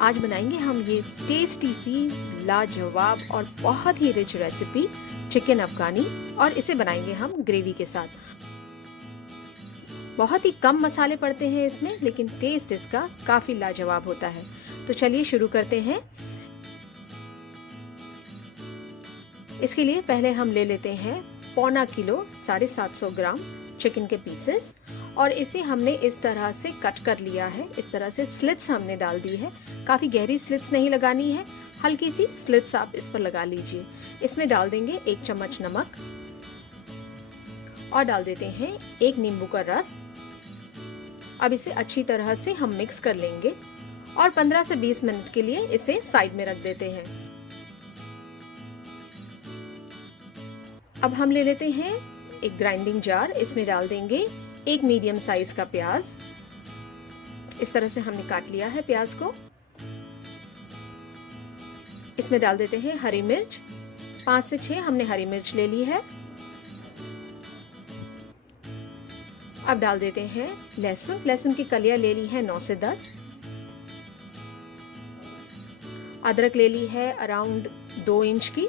आज बनाएंगे हम ये टेस्टी सी लाजवाब और बहुत ही रिच रेसिपी चिकन अफगानी, और इसे बनाएंगे हम ग्रेवी के साथ। बहुत ही कम मसाले पड़ते हैं इसमें, लेकिन टेस्ट इसका काफ़ी लाजवाब होता है। तो चलिए शुरू करते हैं। इसके लिए पहले हम ले लेते हैं पौना किलो 750 ग्राम चिकन के पीसेस, और इसे हमने इस तरह से कट कर लिया है। इस तरह से स्लिट्स हमने डाल दी है। काफ़ी गहरी स्लिट्स नहीं लगानी है, हल्की सी स्लिट्स आप इस पर लगा लीजिए। इसमें डाल देंगे 1 चम्मच नमक और डाल देते हैं 1 नींबू का रस। अब इसे अच्छी तरह से हम मिक्स कर लेंगे और 15 से 20 मिनट के लिए इसे साइड में रख देते हैं। अब हम ले लेते हैं एक ग्राइंडिंग जार। इसमें डाल देंगे 1 मीडियम साइज का प्याज। इस तरह से हमने काट लिया है प्याज को। इसमें डाल देते हैं हरी मिर्च। 5 से 6 हमने हरी मिर्च ले ली है। अब डाल देते हैं लहसुन। लहसुन की कलियां ले ली है 9 से 10। अदरक ले ली है अराउंड 2 इंच की,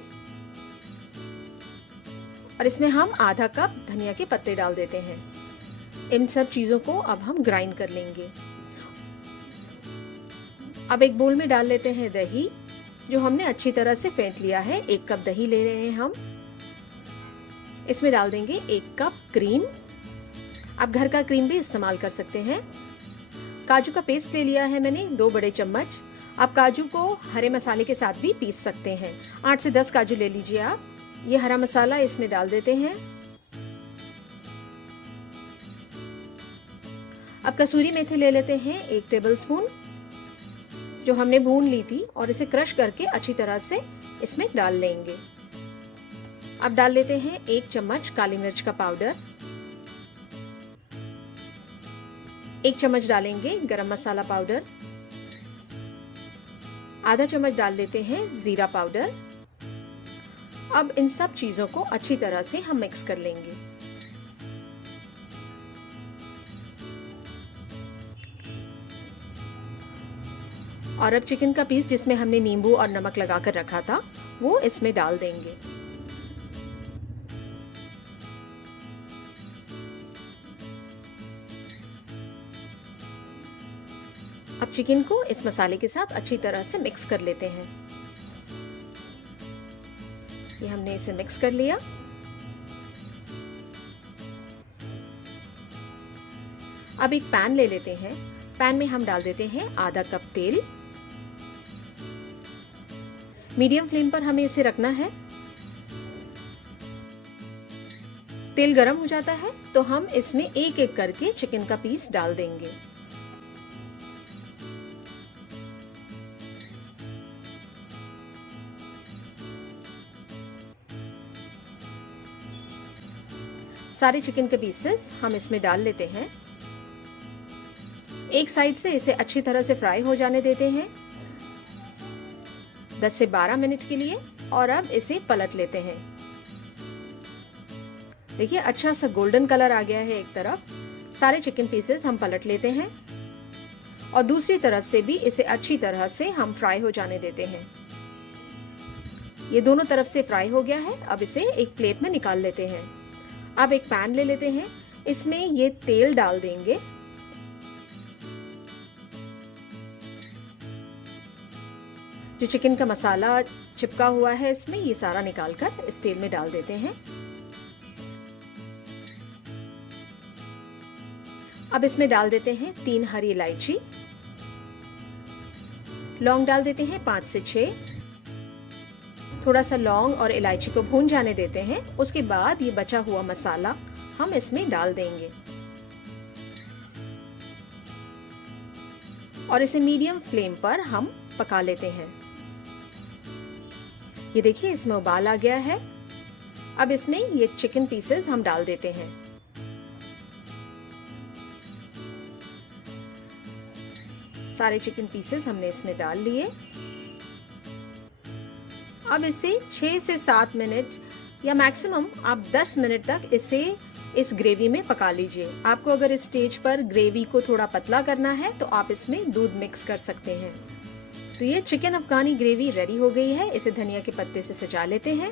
और इसमें हम आधा कप धनिया के पत्ते डाल देते हैं। इन सब चीज़ों को अब हम ग्राइंड कर लेंगे। अब एक बोल में डाल लेते हैं दही, जो हमने अच्छी तरह से फेंट लिया है। 1 कप दही ले रहे हैं हम। इसमें डाल देंगे 1 कप क्रीम। आप घर का क्रीम भी इस्तेमाल कर सकते हैं। काजू का पेस्ट ले लिया है मैंने 2 बड़े चम्मच। आप काजू को हरे मसाले के साथ भी पीस सकते हैं। 8 से 10 काजू ले लीजिए आप। ये हरा मसाला इसमें डाल देते हैं। अब कसूरी मेथी ले लेते हैं 1 टेबलस्पून, जो हमने भून ली थी, और इसे क्रश करके अच्छी तरह से इसमें डाल लेंगे। अब डाल लेते हैं 1 चम्मच काली मिर्च का पाउडर। 1 चम्मच डालेंगे गरम मसाला पाउडर। आधा चम्मच डाल लेते हैं जीरा पाउडर। अब इन सब चीजों को अच्छी तरह से हम मिक्स कर लेंगे। और अब चिकन का पीस जिसमें हमने नींबू और नमक लगाकर रखा था, वो इसमें डाल देंगे। अब चिकन को इस मसाले के साथ अच्छी तरह से मिक्स कर लेते हैं। ये हमने इसे मिक्स कर लिया। अब एक पैन ले लेते हैं। पैन में हम डाल देते हैं आधा कप तेल। मीडियम फ्लेम पर हमें इसे रखना है। तेल गरम हो जाता है तो हम इसमें एक एक करके चिकन का पीस डाल देंगे। सारे चिकन के पीसेस हम इसमें डाल लेते हैं। एक साइड से इसे अच्छी तरह से फ्राई हो जाने देते हैं 10 से 12 मिनट के लिए, और अब इसे पलट लेते हैं। देखिए अच्छा सा गोल्डन कलर आ गया है एक तरफ। सारे चिकन पीसेस हम पलट लेते हैं और दूसरी तरफ से भी इसे अच्छी तरह से हम फ्राई हो जाने देते हैं। ये दोनों तरफ से फ्राई हो गया है। अब इसे एक प्लेट में निकाल लेते हैं। अब एक पैन ले लेते हैं। इसमें ये तेल डाल देंगे। जो चिकन का मसाला चिपका हुआ है इसमें, ये सारा निकालकर इस तेल में डाल देते हैं। अब इसमें डाल देते हैं 3 हरी इलायची। लौंग डाल देते हैं 5 से 6। थोड़ा सा लौंग और इलायची को भून जाने देते हैं। उसके बाद ये बचा हुआ मसाला हम इसमें डाल देंगे और इसे मीडियम फ्लेम पर हम पका लेते हैं। ये देखिए इसमें उबाल आ गया है। अब इसमें ये चिकन पीसेस हम डाल देते हैं। सारे चिकन पीसेस हमने इसमें डाल लिए। अब इसे 6 से 7 मिनट या मैक्सिमम आप 10 मिनट तक इसे इस ग्रेवी में पका लीजिए। आपको अगर इस स्टेज पर ग्रेवी को थोड़ा पतला करना है तो आप इसमें दूध मिक्स कर सकते हैं। तो ये चिकन अफगानी ग्रेवी रेडी हो गई है। इसे धनिया के पत्ते से सजा लेते हैं।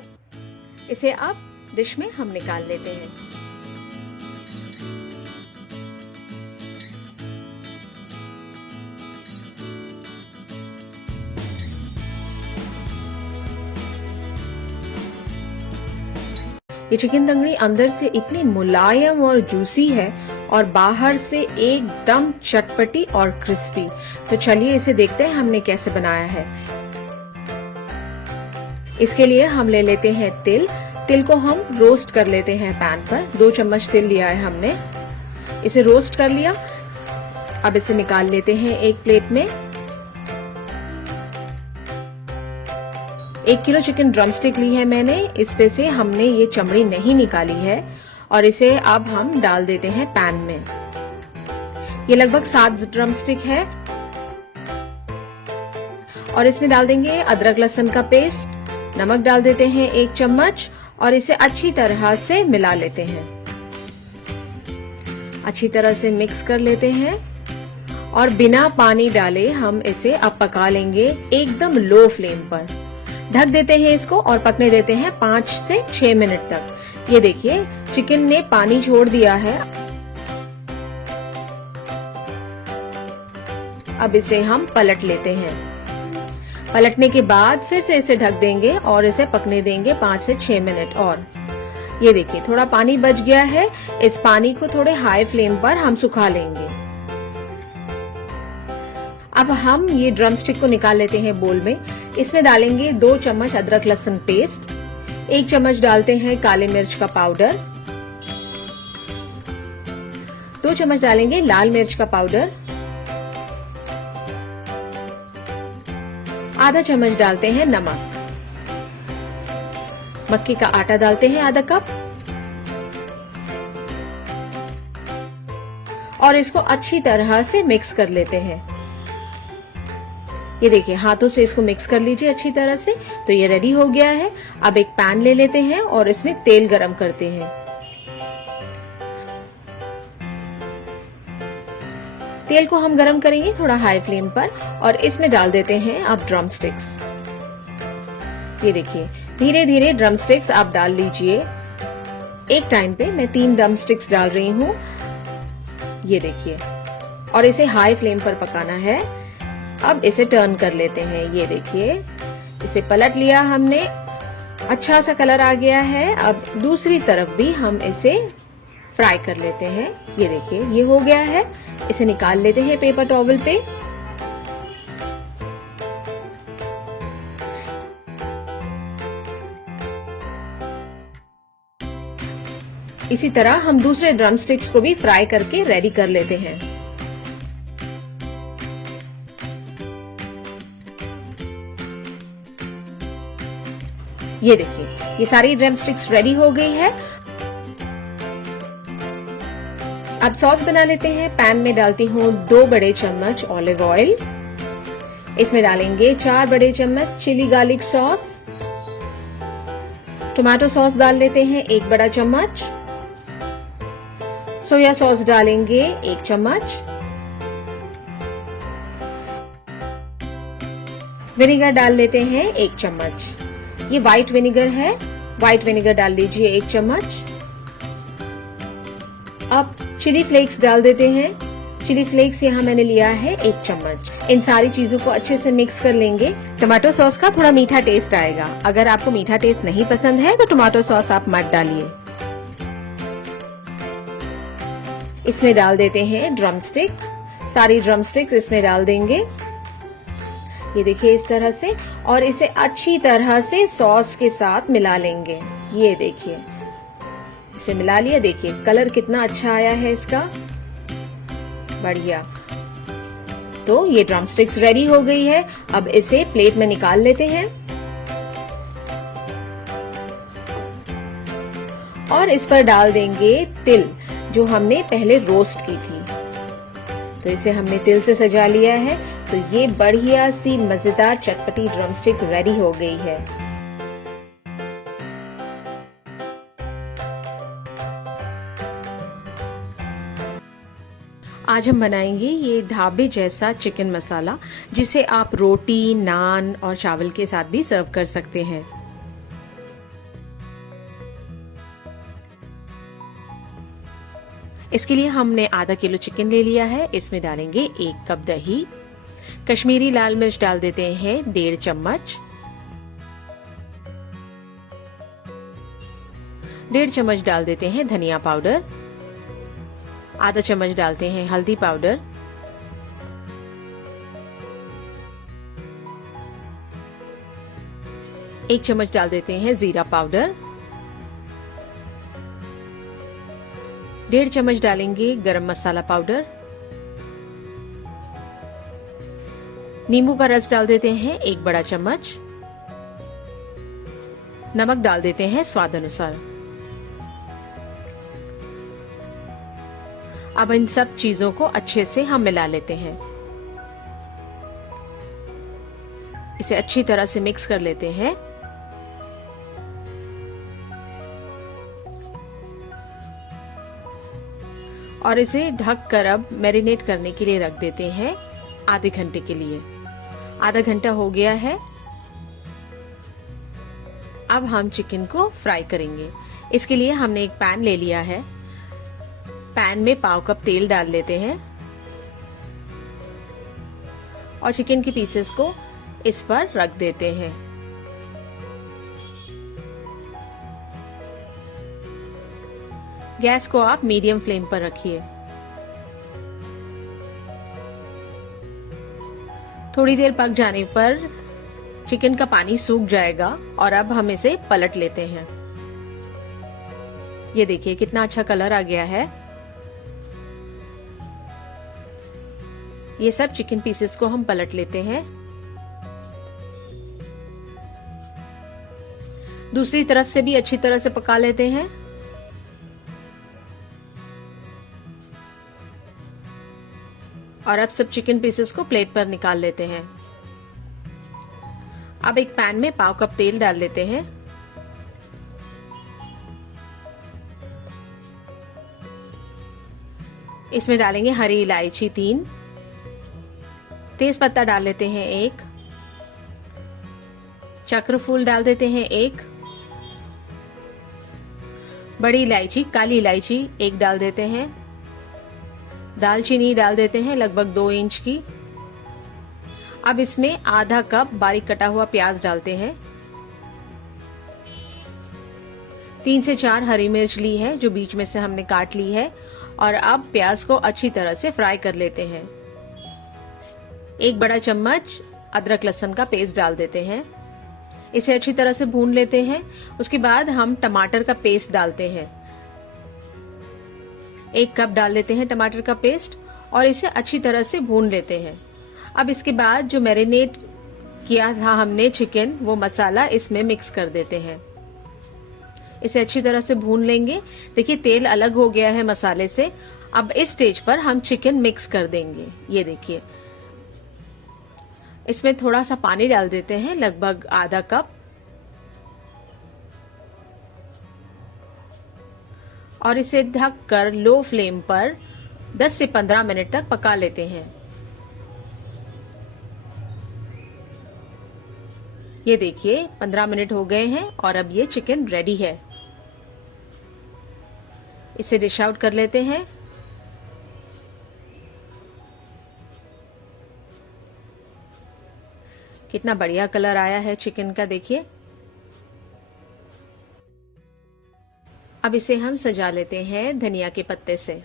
इसे अब डिश में हम निकाल लेते हैं। ये चिकन तंगड़ी अंदर से इतनी मुलायम और जूसी है और बाहर से एकदम चटपटी और क्रिस्पी। तो चलिए इसे देखते हैं हमने कैसे बनाया है। इसके लिए हम ले लेते हैं तिल। तिल को हम रोस्ट कर लेते हैं पैन पर। 2 चम्मच तिल लिया है हमने, इसे रोस्ट कर लिया। अब इसे निकाल लेते हैं एक प्लेट में। 1 किलो चिकन ड्रमस्टिक ली है मैंने। इस पे से हमने ये चमड़ी नहीं निकाली है और इसे अब हम डाल देते हैं पैन में। ये लगभग 7 ड्रमस्टिक है और इसमें डाल देंगे अदरक लहसुन का पेस्ट। नमक डाल देते हैं 1 चम्मच और इसे अच्छी तरह से मिला लेते हैं। अच्छी तरह से मिक्स कर लेते हैं और बिना पानी डाले हम इसे अब पका लेंगे एकदम लो फ्लेम पर। ढक देते हैं इसको और पकने देते हैं 5 से 6 मिनट तक। ये देखिए चिकन ने पानी छोड़ दिया है। अब इसे हम पलट लेते हैं। पलटने के बाद फिर से इसे ढक देंगे और इसे पकने देंगे 5 से 6 मिनट और। ये देखिए थोड़ा पानी बच गया है। इस पानी को थोड़े हाई फ्लेम पर हम सुखा लेंगे। अब हम ये ड्रमस्टिक को निकाल लेते हैं बोल में। इसमें डालेंगे 2 चम्मच अदरक लहसुन पेस्ट। 1 चम्मच डालते हैं काले मिर्च का पाउडर। 2 चम्मच डालेंगे लाल मिर्च का पाउडर। आधा चम्मच डालते हैं नमक। मक्के का आटा डालते हैं आधा कप और इसको अच्छी तरह से मिक्स कर लेते हैं। ये देखिए हाथों से इसको मिक्स कर लीजिए अच्छी तरह से। तो ये रेडी हो गया है। अब एक पैन ले लेते हैं और इसमें तेल गरम करते हैं। तेल को हम गरम करेंगे थोड़ा हाई फ्लेम पर और इसमें डाल देते हैं अब ड्रमस्टिक्स। ये देखिए धीरे धीरे ड्रमस्टिक्स आप डाल लीजिए। एक टाइम पे मैं 3 ड्रमस्टिक्स डाल रही हूँ। ये देखिए और इसे हाई फ्लेम पर पकाना है। अब इसे टर्न कर लेते हैं। ये देखिए इसे पलट लिया हमने। अच्छा सा कलर आ गया है। अब दूसरी तरफ भी हम इसे फ्राई कर लेते हैं। ये देखिए ये हो गया है। इसे निकाल लेते हैं पेपर टॉवल पे। इसी तरह हम दूसरे ड्रमस्टिक्स को भी फ्राई करके रेडी कर लेते हैं। ये देखिए ये सारी ड्रमस्टिक्स रेडी हो गई है। अब सॉस बना लेते हैं। पैन में डालती हूँ 2 बड़े चम्मच ऑलिव ऑयल। इसमें डालेंगे 4 बड़े चम्मच chilli garlic sauce. Tomato sauce डाल लेते हैं 1 बड़ा चम्मच। सोया सॉस डालेंगे 1 चम्मच। विनेगर डाल लेते हैं 1 चम्मच। ये व्हाइट विनेगर है। व्हाइट विनेगर डाल लीजिए 1 चम्मच। अब चिली फ्लेक्स डाल देते हैं। चिली फ्लेक्स यहाँ मैंने लिया है 1 चम्मच। इन सारी चीजों को अच्छे से मिक्स कर लेंगे। टमाटो सॉस का थोड़ा मीठा टेस्ट आएगा। अगर आपको मीठा टेस्ट नहीं पसंद है तो टमाटो सॉस आप मत डालिए। इसमें डाल देते हैं ड्रमस्टिक। सारी ड्रमस्टिक्स इसमें डाल देंगे। ये देखिए इस तरह से और इसे अच्छी तरह से सॉस के साथ मिला लेंगे। ये देखिए इसे मिला लिया। देखिए कलर कितना अच्छा आया है इसका, बढ़िया। तो ये ड्रमस्टिक्स रेडी हो गई है। अब इसे प्लेट में निकाल लेते हैं और इस पर डाल देंगे तिल जो हमने पहले रोस्ट की थी। तो इसे हमने तिल से सजा लिया है। तो ये बढ़िया सी मजेदार चटपटी ड्रमस्टिक रेडी हो गई है। आज हम बनाएंगे ये ढाबे जैसा चिकन मसाला, जिसे आप रोटी, नान और चावल के साथ भी सर्व कर सकते हैं। इसके लिए हमने आधा किलो चिकन ले लिया है। इसमें डालेंगे 1 कप दही, कश्मीरी लाल मिर्च डाल देते हैं 1.5 चम्मच, 1.5 चम्मच डाल देते हैं धनिया पाउडर, आधा चम्मच डालते हैं हल्दी पाउडर, एक चम्मच डाल देते हैं जीरा पाउडर, 1.5 चम्मच डालेंगे गरम मसाला पाउडर, नींबू का रस डाल देते हैं 1 बड़ा चम्मच, नमक डाल देते हैं स्वाद अनुसार। अब इन सब चीजों को अच्छे से हम मिला लेते हैं। इसे अच्छी तरह से मिक्स कर लेते हैं। और इसे ढक कर अब मैरिनेट करने के लिए रख देते हैं आधे घंटे के लिए। आधा घंटा हो गया है। अब हम चिकन को फ्राई करेंगे। इसके लिए हमने एक पैन ले लिया है। पैन में 1/2 कप तेल डाल लेते हैं और चिकन के पीसेस को इस पर रख देते हैं। गैस को आप मीडियम फ्लेम पर रखिए। थोड़ी देर पक जाने पर चिकन का पानी सूख जाएगा और अब हम इसे पलट लेते हैं। ये देखिए कितना अच्छा कलर आ गया है। ये सब चिकन पीसेस को हम पलट लेते हैं। दूसरी तरफ से भी अच्छी तरह से पका लेते हैं। और अब सब चिकन पीसेस को प्लेट पर निकाल लेते हैं। अब एक पैन में 1/2 कप तेल डाल लेते हैं। इसमें डालेंगे हरी इलायची 3, तेज पत्ता डाल लेते हैं 1, चक्रफूल डाल देते हैं 1, बड़ी इलायची काली इलायची 1 डाल देते हैं, दालचीनी डाल देते हैं लगभग 2 इंच की। अब इसमें आधा कप बारीक कटा हुआ प्याज डालते हैं। 3 से 4 हरी मिर्च ली है जो बीच में से हमने काट ली है। और अब प्याज को अच्छी तरह से फ्राई कर लेते हैं। 1 बड़ा चम्मच अदरक लहसुन का पेस्ट डाल देते हैं। इसे अच्छी तरह से भून लेते हैं। उसके बाद हम टमाटर का पेस्ट डालते हैं। 1 कप डाल लेते हैं टमाटर का पेस्ट और इसे अच्छी तरह से भून लेते हैं। अब इसके बाद जो मैरिनेट किया था हमने चिकन, वो मसाला इसमें मिक्स कर देते हैं। इसे अच्छी तरह से भून लेंगे। देखिए तेल अलग हो गया है मसाले से। अब इस स्टेज पर हम चिकन मिक्स कर देंगे। ये देखिए इसमें थोड़ा सा पानी डाल देते हैं, लगभग आधा कप। और इसे ढक कर लो फ्लेम पर 10 से 15 मिनट तक पका लेते हैं। ये देखिए 15 मिनट हो गए हैं और अब ये चिकन रेडी है। इसे डिश आउट कर लेते हैं। कितना बढ़िया कलर आया है चिकन का, देखिए। अब इसे हम सजा लेते हैं धनिया के पत्ते से।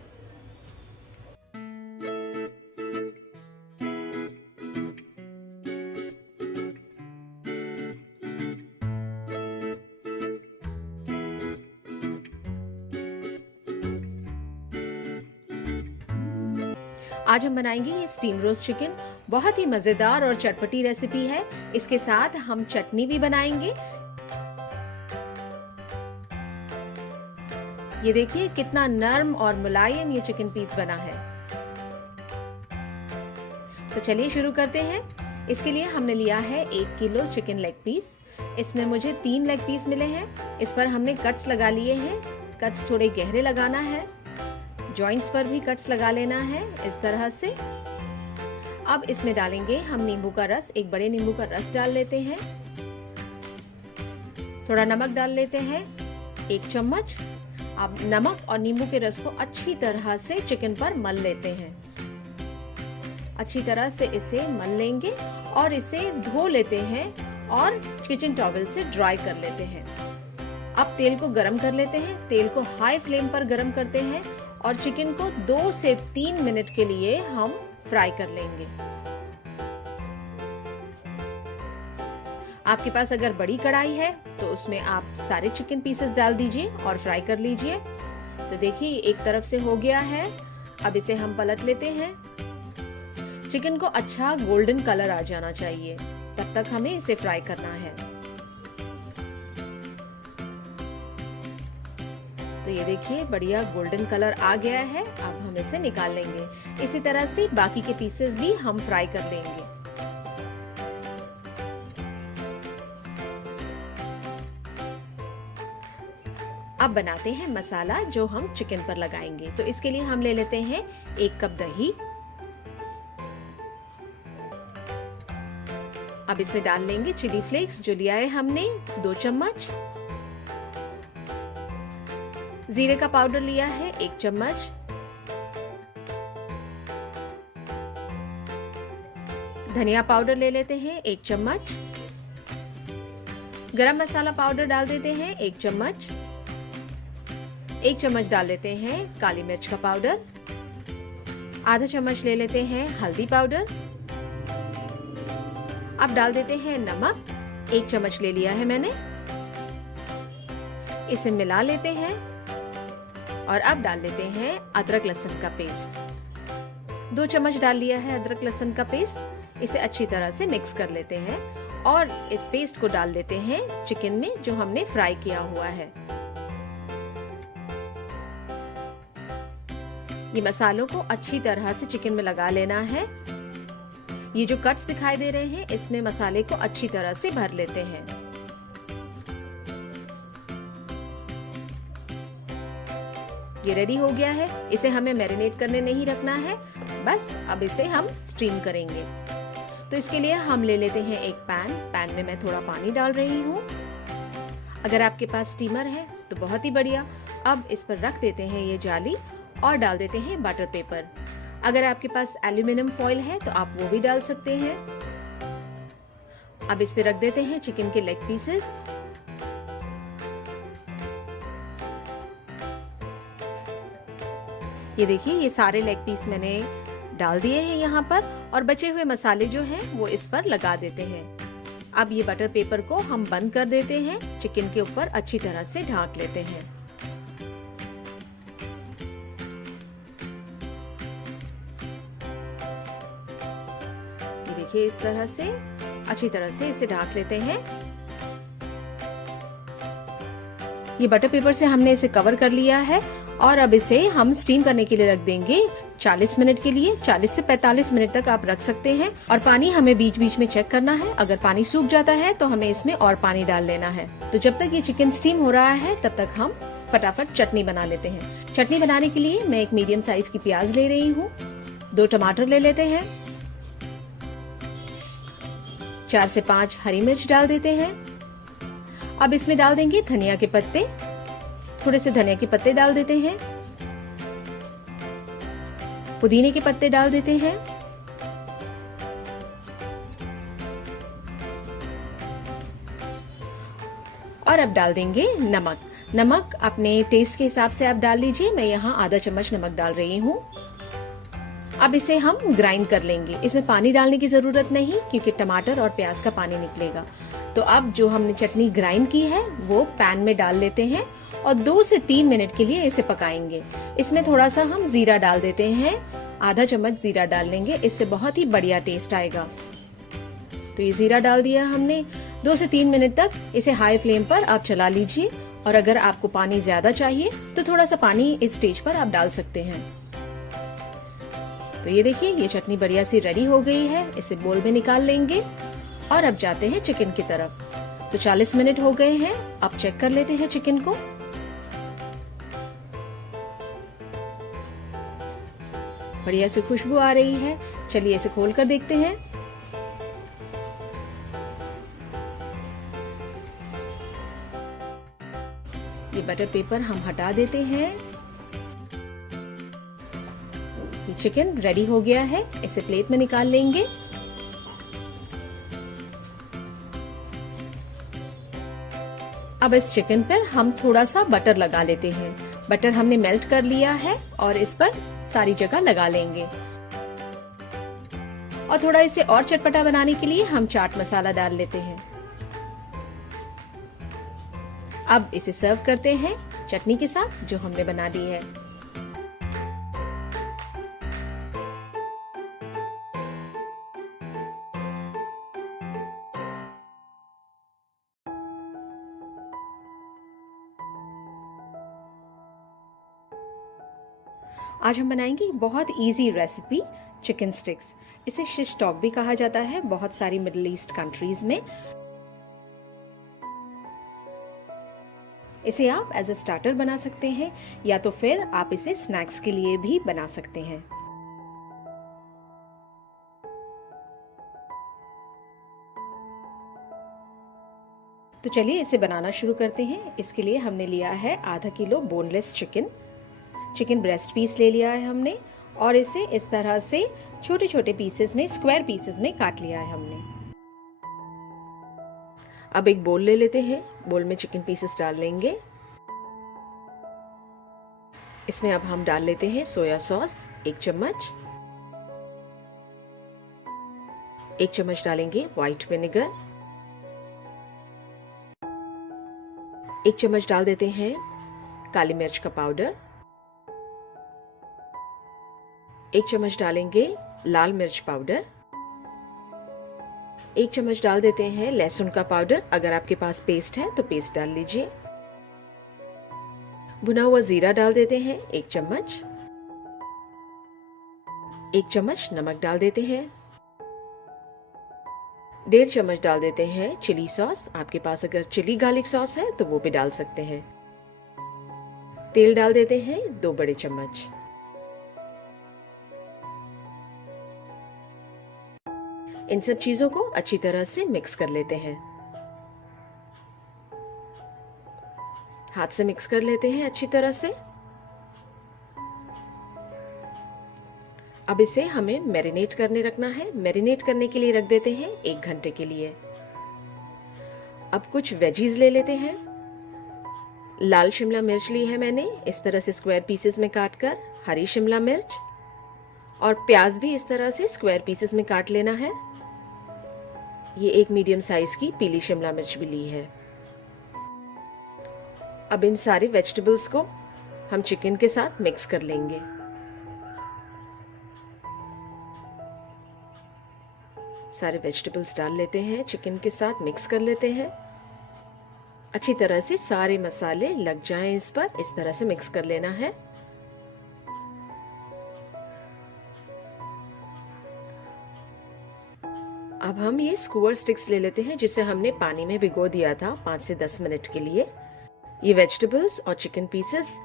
आज हम बनाएंगे ये स्टीम रोस्ट चिकन। बहुत ही मजेदार और चटपटी रेसिपी है। इसके साथ हम चटनी भी बनाएंगे। ये देखिए कितना नरम और मुलायम ये चिकन पीस बना है। तो चलिए शुरू करते हैं। इसके लिए हमने लिया है 1 किलो चिकन लेग पीस। इसमें मुझे 3 लेग पीस मिले हैं। इस पर हमने कट्स लगा लिए हैं। कट्स थोड़े गहरे लगाना है। जॉइंट्स पर भी कट्स लगा लेना है इस तरह से। अब इसमें डालेंगे हम नींबू का रस, एक बड़े नींबू का रस डाल लेते हैं। थोड़ा नमक डाल लेते हैं 1 चम्मच। अब नमक और नींबू के रस को अच्छी तरह से चिकन पर मल लेते हैं। अच्छी तरह से इसे मल लेंगे और इसे धो लेते हैं और किचन टॉवल से ड्राई कर लेते हैं। अब तेल को गरम कर लेते हैं। तेल को हाई फ्लेम पर गरम करते हैं और चिकन को 2 से 3 मिनट के लिए हम फ्राई कर लेंगे। आपके पास अगर बड़ी कढ़ाई है तो उसमें आप सारे चिकन पीसेस डाल दीजिए और फ्राई कर लीजिए। तो देखिए एक तरफ से हो गया है। अब इसे हम पलट लेते हैं। चिकन को अच्छा गोल्डन कलर आ जाना चाहिए, तब तक हमें इसे फ्राई करना है। तो ये देखिए बढ़िया गोल्डन कलर आ गया है। अब हम इसे निकाल लेंगे। इसी तरह से बाकी के पीसेस भी हम फ्राई कर लेंगे। अब बनाते हैं मसाला जो हम चिकन पर लगाएंगे। तो इसके लिए हम ले लेते हैं 1 कप दही। अब इसमें डाल लेंगे चिली फ्लेक्स जो लिया है हमने 2 चम्मच। जीरे का पाउडर लिया है 1 चम्मच। धनिया पाउडर ले लेते हैं 1 चम्मच। गरम मसाला पाउडर डाल देते हैं 1 चम्मच। 1 चम्मच डाल लेते हैं काली मिर्च का पाउडर। आधा चम्मच ले लेते हैं हल्दी पाउडर। अब डाल देते हैं नमक, 1 चम्मच ले लिया है मैंने। इसे मिला लेते हैं और अब डाल लेते हैं अदरक लहसुन का पेस्ट। 2 चम्मच डाल लिया है अदरक लहसुन का पेस्ट। इसे अच्छी तरह से मिक्स कर लेते हैं और इस पेस्ट को डाल लेते हैं चिकन में जो हमने फ्राई किया हुआ है। ये मसालों को अच्छी तरह से चिकन में लगा लेना है। ये जो कट्स दिखाई दे रहे हैं इसमें मसाले को अच्छी तरह से भर लेते हैं। ये रेडी हो गया है। इसे हमें मैरिनेट करने नहीं रखना है, बस अब इसे हम स्टीम करेंगे। तो इसके लिए हम ले लेते हैं एक पैन में मैं थोड़ा पानी डाल रही हूँ। अगर आपके पास स्टीमर है तो बहुत ही बढ़िया। अब इस पर रख देते हैं ये जाली और डाल देते हैं बटर पेपर। अगर आपके पास एल्यूमिनियम फॉइल है तो आप वो भी डाल सकते हैं। अब इस पे रख देते हैं चिकन के लेग पीसेस। ये देखिए ये सारे लेग पीस मैंने डाल दिए हैं यहाँ पर और बचे हुए मसाले जो हैं वो इस पर लगा देते हैं। अब ये बटर पेपर को हम बंद कर देते हैं, चिकन के ऊपर अच्छी तरह से ढांक लेते हैं। देखिए इस तरह से अच्छी तरह से इसे ढांक लेते हैं। ये बटर पेपर से हमने इसे कवर कर लिया है और अब इसे हम स्टीम करने के लिए रख देंगे 40 मिनट के लिए। 40 से 45 मिनट तक आप रख सकते हैं और पानी हमें बीच बीच में चेक करना है। अगर पानी सूख जाता है तो हमें इसमें और पानी डाल लेना है। तो जब तक ये चिकन स्टीम हो रहा है तब तक हम फटाफट चटनी बना लेते हैं। चटनी बनाने के लिए मैं एक मीडियम साइज की प्याज ले रही हूँ। 2 टमाटर ले लेते हैं। 4 से 5 हरी मिर्च डाल देते हैं। अब इसमें डाल देंगे धनिया के पत्ते। थोड़े से धनिया के पत्ते डाल देते हैं। पुदीने के पत्ते डाल देते हैं। और अब डाल देंगे नमक। नमक अपने टेस्ट के हिसाब से आप डाल लीजिए। मैं यहाँ आधा चम्मच नमक डाल रही हूँ। अब इसे हम ग्राइंड कर लेंगे। इसमें पानी डालने की जरूरत नहीं क्योंकि टमाटर और प्याज का पानी निकलेगा। तो अब जो हमने चटनी ग्राइंड की है वो पैन में डाल लेते हैं और 2 से 3 मिनट के लिए इसे पकाएंगे। इसमें थोड़ा सा हम जीरा डाल देते हैं। आधा चम्मच जीरा डाल लेंगे, इससे बहुत ही बढ़िया टेस्ट आएगा। तो ये जीरा डाल दिया हमने। 2 से 3 मिनट तक इसे हाई फ्लेम पर आप चला लीजिए और अगर आपको पानी ज्यादा चाहिए तो थोड़ा सा पानी इस स्टेज पर आप डाल सकते हैं। तो ये देखिए ये चटनी बढ़िया सी रेडी हो गई है। इसे बोल में निकाल लेंगे और अब जाते हैं चिकन की तरफ। तो 40 मिनट हो गए हैं। अब चेक कर लेते हैं चिकन को। बढ़िया सी खुशबू आ रही है। चलिए इसे खोल कर देखते हैं। ये बटर पेपर हम हटा देते हैं। ये चिकन रेडी हो गया है, इसे प्लेट में निकाल लेंगे। अब इस चिकन पर हम थोड़ा सा बटर लगा लेते हैं। बटर हमने मेल्ट कर लिया है और इस पर सारी जगह लगा लेंगे। और थोड़ा इसे और चटपटा बनाने के लिए हम चाट मसाला डाल लेते हैं। अब इसे सर्व करते हैं चटनी के साथ जो हमने बना ली है। आज हम बनाएंगे बहुत इजी रेसिपी चिकन स्टिक्स। इसे शिश टॉक भी कहा जाता है बहुत सारी मिडिल ईस्ट कंट्रीज में। इसे आप एज अ स्टार्टर बना सकते हैं या तो फिर आप इसे स्नैक्स के लिए भी बना सकते हैं। तो चलिए इसे बनाना शुरू करते हैं। इसके लिए हमने लिया है आधा kilo boneless chicken breast piece ले लिया है हमने और इसे इस तरह से छोटे छोटे पीसेस में, स्क्वायर पीसेस में काट लिया है हमने। अब एक बोल ले लेते हैं। बोल में चिकन पीसेस डाल लेंगे। इसमें अब हम डाल लेते हैं सोया सॉस 1 चम्मच। 1 चम्मच डालेंगे व्हाइट विनेगर। 1 चम्मच डाल देते हैं काली मिर्च का पाउडर। 1 चम्मच डालेंगे लाल मिर्च पाउडर। 1 चम्मच डाल देते हैं लहसुन का पाउडर। अगर आपके पास पेस्ट है तो पेस्ट डाल लीजिए। भुना हुआ जीरा डाल देते हैं 1 चम्मच। 1 चम्मच नमक डाल देते हैं। 1.5 चम्मच डाल देते हैं चिली सॉस। आपके पास अगर चिली गार्लिक सॉस है तो वो भी डाल सकते हैं। तेल डाल देते हैं 2 बड़े चम्मच। इन सब चीजों को अच्छी तरह से मिक्स कर लेते हैं। हाथ से मिक्स कर लेते हैं अच्छी तरह से। अब इसे हमें मैरिनेट करने रखना है। मैरिनेट करने के लिए रख देते हैं 1 घंटे के लिए। अब कुछ वेजीज ले लेते हैं। लाल शिमला मिर्च ली है मैंने इस तरह से स्क्वायर पीसेस में काट कर। हरी शिमला मिर्च और प्याज भी इस तरह से स्क्वायर पीसेस में काट लेना है। ये एक मीडियम साइज की पीली शिमला मिर्च भी ली है। अब इन सारे वेजिटेबल्स को हम चिकन के साथ मिक्स कर लेंगे। सारे वेजिटेबल्स डाल लेते हैं, चिकन के साथ मिक्स कर लेते हैं। अच्छी तरह से सारे मसाले लग जाएं इस पर, इस तरह से मिक्स कर लेना है। अब हम ये स्क्वर स्टिक्स ले लेते हैं जिसे हमने पानी में भिगो दिया था 5 से 10 मिनट के लिए। ये वेजिटेबल्स और चिकन पीसेस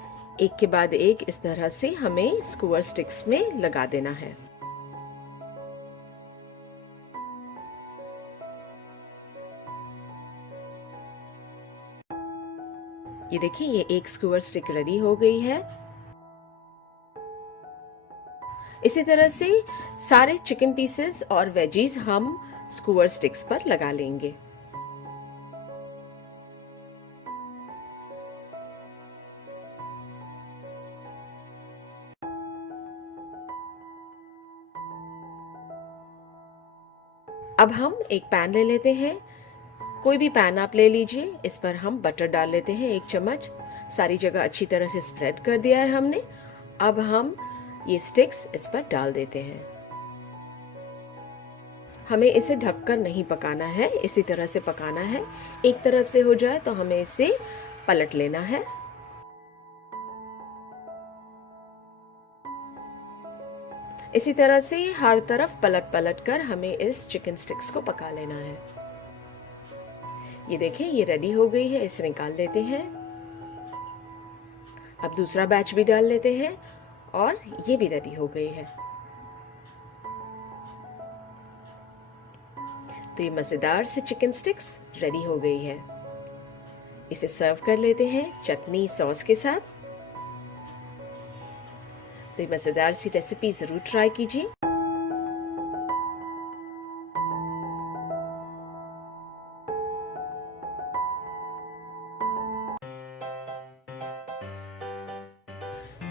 एक के बाद एक इस तरह से हमें स्क्वर स्टिक्स में लगा देना है। ये देखिए ये एक स्क्वर स्टिक रेडी हो गई है। इसी तरह से सारे चिकन पीसेस और वेजीज हम स्क्वर स्टिक्स पर लगा लेंगे। अब हम एक पैन ले लेते हैं। कोई भी पैन आप ले लीजिए। इस पर हम बटर डाल लेते हैं 1 चम्मच। सारी जगह अच्छी तरह से स्प्रेड कर दिया है हमने। अब हम ये स्टिक्स इस पर डाल देते हैं। हमें इसे ढककर नहीं पकाना है, इसी तरह से पकाना है। एक तरफ से हो जाए तो हमें इसे पलट लेना है। इसी तरह से हर तरफ पलट पलट कर हमें इस चिकन स्टिक्स को पका लेना है। ये देखें ये रेडी हो गई है, इसे निकाल लेते हैं। अब दूसरा बैच भी डाल लेते हैं और ये भी रेडी हो गई है। तो ये मज़ेदार से चिकन स्टिक्स रेडी हो गई है। इसे सर्व कर लेते हैं चटनी सॉस के साथ। तो ये मज़ेदार सी रेसिपी ज़रूर ट्राई कीजिए।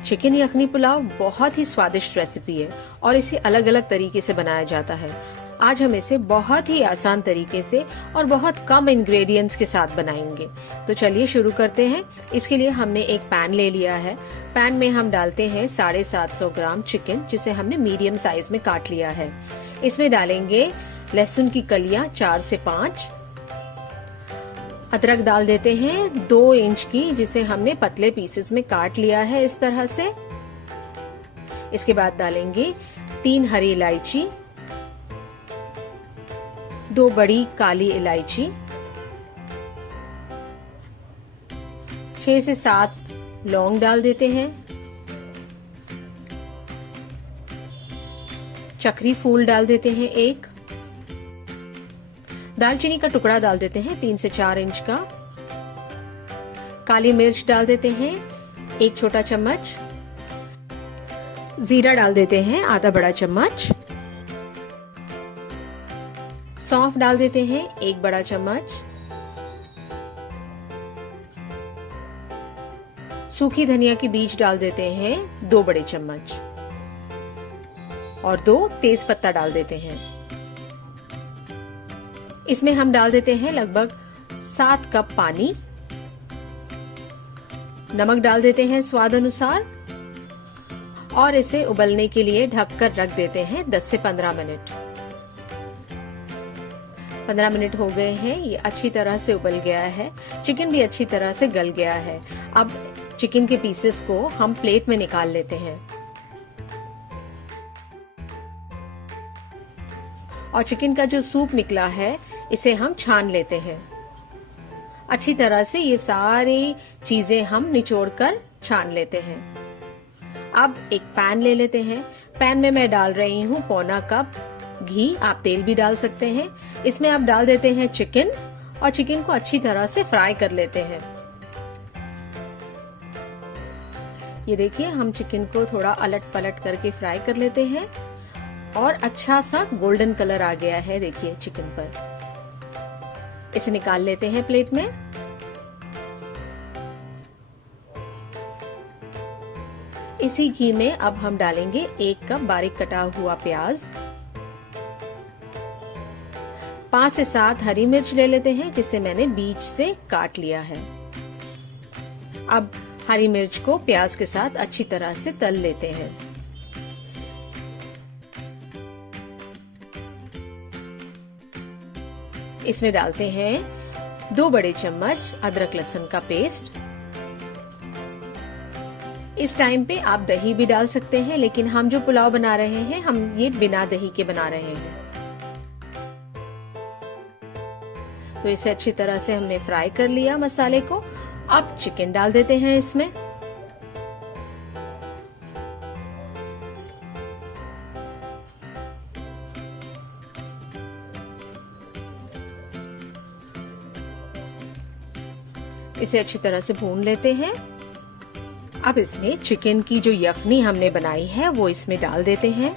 चिकन यखनी पुलाव बहुत ही स्वादिष्ट रेसिपी है और इसे अलग अलग तरीके से बनाया जाता है। आज हम इसे बहुत ही आसान तरीके से और बहुत कम इंग्रेडिएंट्स के साथ बनाएंगे। तो चलिए शुरू करते हैं। इसके लिए हमने एक पैन ले लिया है। पैन में हम डालते हैं 750 ग्राम चिकन, जिसे हमने मीडियम साइज में काट लिया है। इसमें डालेंगे लहसुन की कलियां 4 से 5। अदरक डाल देते हैं 2 इंच की, जिसे हमने पतले पीसेस में काट लिया है इस तरह से। इसके बाद डालेंगे 3 हरी इलायची, 2 बड़ी काली इलायची, 6 से 7 लौंग डाल देते हैं, चक्री फूल डाल देते हैं 1, दालचीनी का टुकड़ा डाल देते हैं 3 से 4 इंच का, काली मिर्च डाल देते हैं 1 छोटा चम्मच, जीरा डाल देते हैं आधा बड़ा चम्मच, सौंफ डाल देते हैं 1 बड़ा चम्मच, सूखी धनिया के बीज डाल देते हैं 2 बड़े चम्मच और 2 तेज पत्ता डाल देते हैं। इसमें हम डाल देते हैं लगभग 7 कप पानी, नमक डाल देते हैं स्वाद अनुसार और इसे उबलने के लिए ढककर रख देते हैं 10 से 15 मिनट। 15 मिनट हो गए हैं, ये अच्छी तरह से उबल गया है, चिकन भी अच्छी तरह से गल गया है। अब चिकन के पीसेस को हम प्लेट में निकाल लेते हैं और चिकन का जो सूप निकला है इसे हम छान लेते हैं। अच्छी तरह से ये सारी चीजें हम निचोड़कर छान लेते हैं। अब एक पैन ले लेते हैं। पैन में मैं डाल रही हूँ पौना कप घी, आप तेल भी डाल सकते हैं। इसमें आप डाल देते हैं चिकन और चिकन को अच्छी तरह से फ्राई कर लेते हैं। ये देखिए, हम चिकन को थोड़ा अलट पलट करके फ्राई कर लेते हैं और अच्छा सा गोल्डन कलर आ गया है देखिए चिकन पर। इसे निकाल लेते हैं प्लेट में। इसी घी में अब हम डालेंगे 1 कप बारीक कटा हुआ प्याज, 5 से 7 हरी मिर्च ले लेते हैं, जिसे मैंने बीच से काट लिया है। अब हरी मिर्च को प्याज के साथ अच्छी तरह से तल लेते हैं। इसमें डालते हैं 2 बड़े चम्मच अदरक लहसुन का पेस्ट। इस टाइम पे आप दही भी डाल सकते हैं, लेकिन हम जो पुलाव बना रहे हैं हम ये बिना दही के बना रहे हैं। तो इसे अच्छी तरह से हमने फ्राई कर लिया मसाले को। अब चिकन डाल देते हैं इसमें। इसे अच्छी तरह से भून लेते हैं। अब इसमें चिकन की जो यखनी हमने बनाई है वो इसमें डाल देते हैं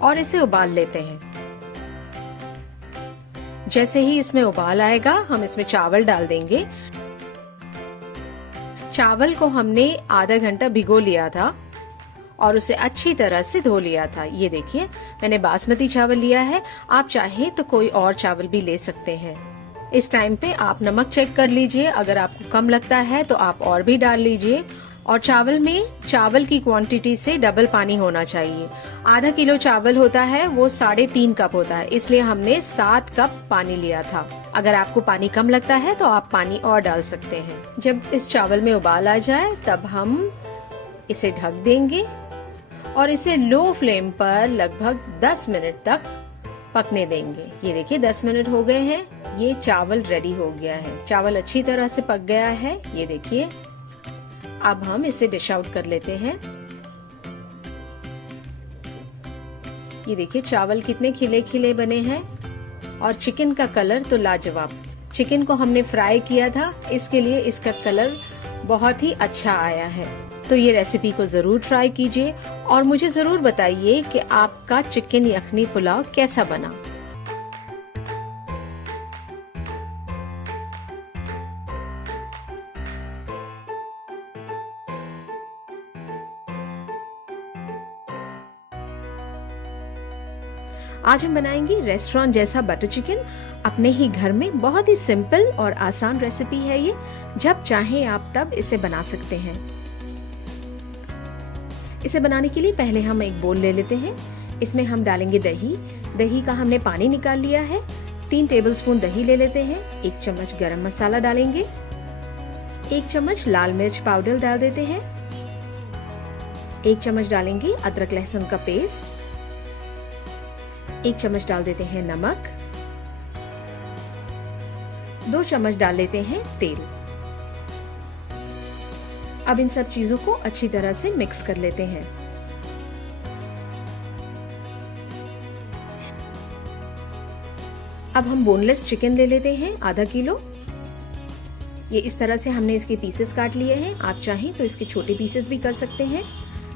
और इसे उबाल लेते हैं। जैसे ही इसमें उबाल आएगा हम इसमें चावल डाल देंगे। चावल को हमने आधा घंटा भिगो लिया था और उसे अच्छी तरह से धो लिया था। ये देखिए, मैंने बासमती चावल लिया है, आप चाहे तो कोई और चावल भी ले सकते हैं। इस टाइम पे आप नमक चेक कर लीजिए, अगर आपको कम लगता है तो आप और भी डाल लीजिए। और चावल में चावल की क्वांटिटी से डबल पानी होना चाहिए। आधा किलो चावल होता है वो 3.5 कप होता है, इसलिए हमने 7 कप पानी लिया था। अगर आपको पानी कम लगता है तो आप पानी और डाल सकते हैं। जब इस चावल में उबाल आ जाए तब हम इसे ढक देंगे और इसे लो फ्लेम पर लगभग 10 मिनट तक पकने देंगे। ये देखिए 10 मिनट हो गए हैं, ये चावल रेडी हो गया है। चावल अच्छी तरह से पक गया है, ये देखिए। अब हम इसे डिश आउट कर लेते हैं। ये देखिए चावल कितने खिले खिले बने हैं और चिकन का कलर तो लाजवाब। चिकन को हमने फ्राई किया था, इसके लिए इसका कलर बहुत ही अच्छा आया है। तो ये रेसिपी को जरूर ट्राई कीजिए और मुझे जरूर बताइए कि आपका चिकन यखनी पुलाव कैसा बना। आज हम बनाएंगे रेस्टोरेंट जैसा बटर चिकन अपने ही घर में। बहुत ही सिंपल और आसान रेसिपी है ये, जब चाहें आप तब इसे बना सकते हैं। इसे बनाने के लिए पहले हम एक बोल ले लेते हैं। इसमें हम डालेंगे दही। दही का हमने पानी निकाल लिया है। 3 टेबलस्पून दही ले लेते हैं। 1 चम्मच गरम मसाला डालेंगे। 1 चम्मच लाल मिर्च पाउडर डाल देते हैं। 1 चम्मच डालेंगे अदरक लहसुन का पेस्ट। 1 चम्मच डाल देते हैं नमक। 2 चम्मच डाल लेते हैं तेल। अब इन सब चीजों को अच्छी तरह से मिक्स कर लेते हैं। अब हम बोनलेस चिकन ले लेते हैं आधा किलो। ये इस तरह से हमने इसके पीसेस काट लिए हैं। आप चाहें तो इसके छोटे पीसेस भी कर सकते हैं।